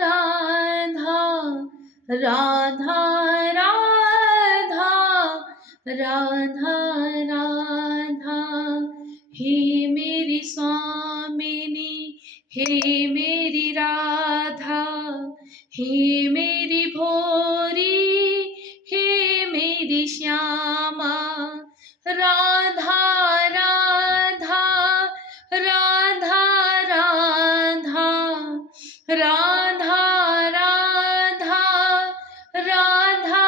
राधा राधा राधा राधा राधा। हे मेरी स्वामिनी हे मेरी राधा, हे मेरी भोरी हे मेरी श्यामा। राधा राधा राधा राधा राधा राधा राधा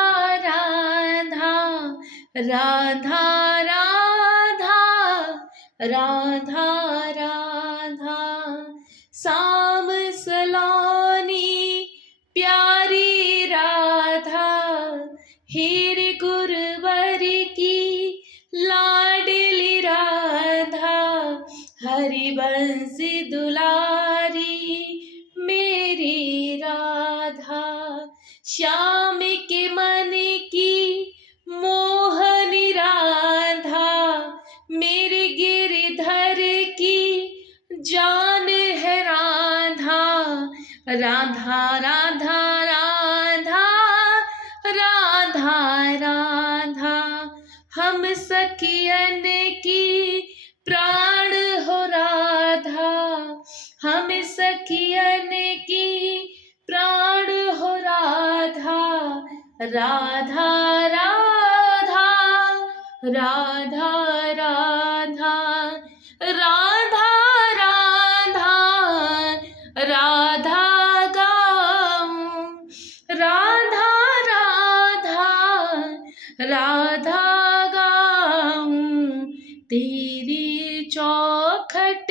राधा राधा राधा राधा। साम सलानी प्यारी राधा, हेरे गुरुवर की लाडली राधा। हरिवंश दुलारी मेरी राधा, श्याम के मन की मोहनी राधा। मेरे गिरधर की जान है राधा। राधा राधा राधा राधा राधा। हम सखियन की प्राण हो राधा, हम सखियन की प्राण हो राधा। राधा राधा राधा राधा राधा राधा राधा गाऊं। राधा राधा राधा गाऊं। तेरी चौखट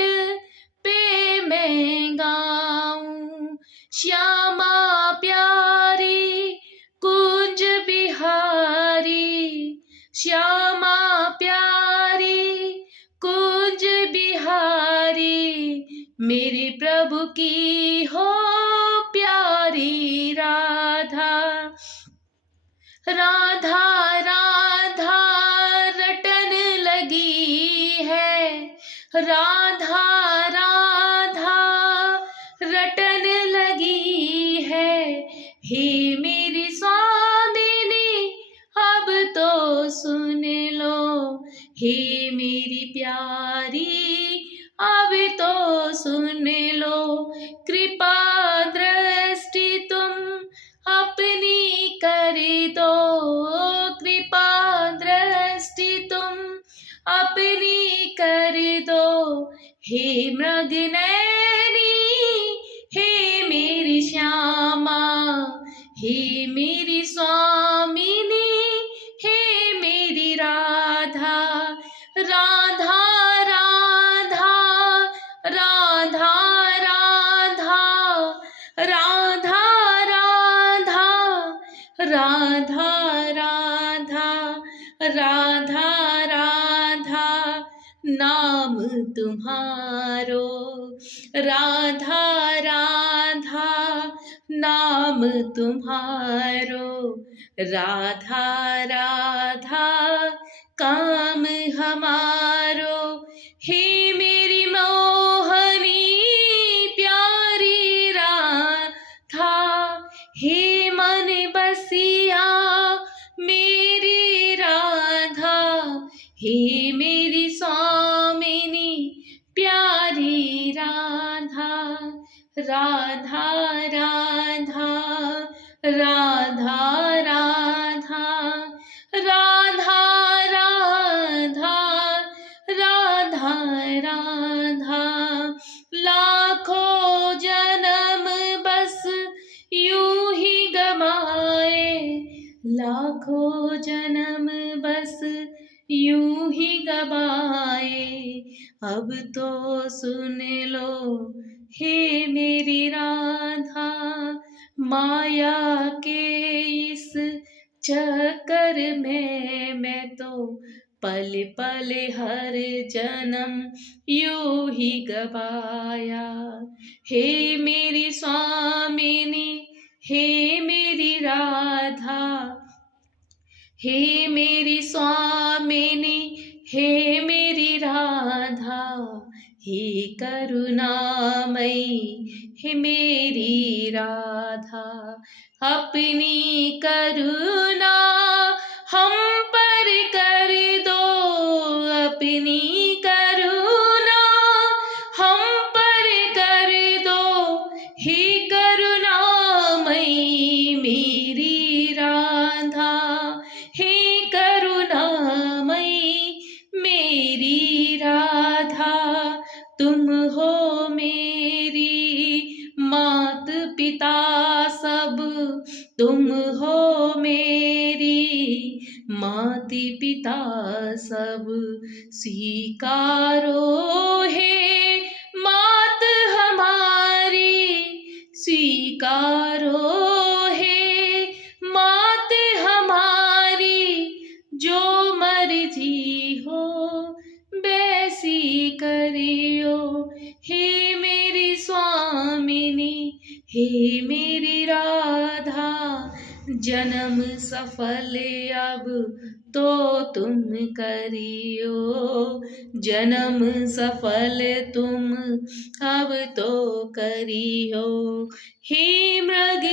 पे मैं गाऊं। श्यामा प्यारी कुंज बिहारी, श्यामा प्यारी कुंज बिहारी। मेरे प्रभु की हो प्यारी राधा। राधा राधा रटन लगी है, राधा राधा रटन लगी है। हे मेरी स्वामिनी अब तो सुन लो, हे मेरी प्यारी अब तो सुन लो। कृपा दृष्टि तुम अपनी कर दो, कृपा दृष्टि तुम अपनी कर दो। हे मृगनयनी हे मेरी श्यामा, हे मेरी स्वामिनी हे मेरी राधा। राधा राधा राधा राधा राधा राधा राधा राधा राधा। नाम तुम्हारो राधा राधा, नाम तुम्हारो राधा राधा। काम हमारो हे मेरी मोहनी प्यारी राधा। हे मन बसिया मेरी राधा, हे मेरी स्वामिनी प्यारी राधा। राधा राधा राधा राधा राधा राधा राधा राधा। लाखों जन्म बस यूं ही गवाए, लाखों जन्म बस यूं ही गवाए। अब तो सुन लो हे मेरी राधा। माया के इस चक्कर में मैं तो पल पल हर जन्म यूं ही गवाया। हे मेरी स्वामिनी हे मेरी राधा, हे मेरी स्वामिनी हे मेरी राधा। हे करुणामयी हे मेरी राधा, अपनी करुणा हम पर कर दो, अपनी करुणा हम पर कर दो, हे करुणामयी मेरी राधा, हे करुणामयी मेरी राधा। तुम हो मेरी मात पिता सब, तुम हो मेरी माती पिता सब, स्वीकारो हे मात हमारी, स्वीकारो हे मात हमारी, जो मर्जी हो वैसी करियो, हे मेरी स्वामिनी, हे मेरी राधा। जन्म सफल अब तो तुम करियो, जन्म सफल तुम अब तो करियो, हे मृग